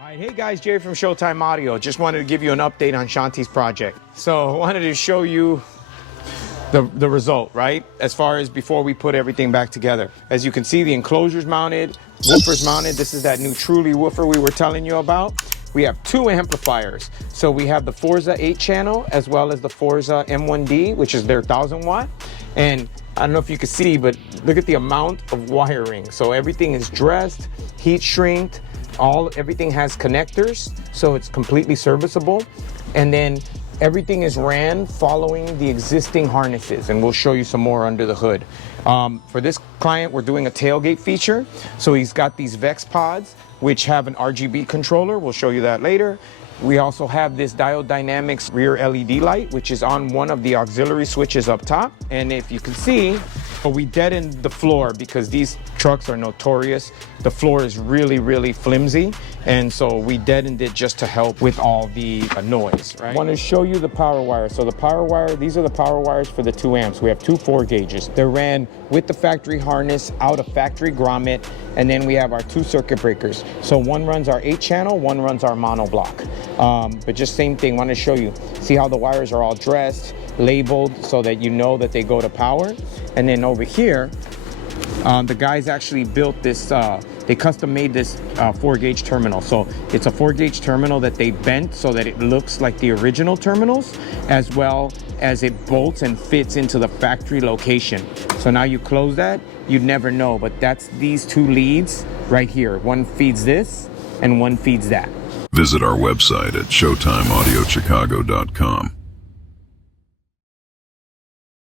All right, hey guys, Jay from Showtime Audio. Just wanted to give you an update on Shanti's project. So I wanted to show you the result, right? As far as before we put everything back together. As you can see, the enclosure's mounted, woofer's mounted. This is that new Truly woofer we were telling you about. We have two amplifiers. So we have the Forza 8 channel as well as the Forza M1D, which is their 1000 watt. And I don't know if you can see, but look at the amount of wiring. So everything is dressed, heat shrinked, everything has connectors, so it's completely serviceable. And then everything is ran following the existing harnesses, and we'll show you some more under the hood. For this client, we're doing a tailgate feature. So he's got these Vex pods, which have an RGB controller. We'll show you that later. We also have this Diode Dynamics rear LED light, which is on one of the auxiliary switches up top. And if you can see, we deadened the floor because these trucks are notorious. The floor is really, really flimsy. And so we deadened it just to help with all the noise, right? I want to show you the power wire. So the power wire, these are the power wires for the 2 amps. We have two 4 gauges. They're ran with the factory harness out of factory grommet. And then we have our 2 circuit breakers. So one runs our 8 channel, one runs our mono block. But just same thing, want to show you. See how the wires are all dressed, labeled so that you know that they go to power. And then over here, the guys actually built this, they custom made this 4 gauge terminal. So it's a 4 gauge terminal that they bent so that it looks like the original terminals, as well as it bolts and fits into the factory location. So now you close that, you'd never know, but that's these 2 leads right here. One feeds this and one feeds that. Visit our website at showtimeaudiochicago.com.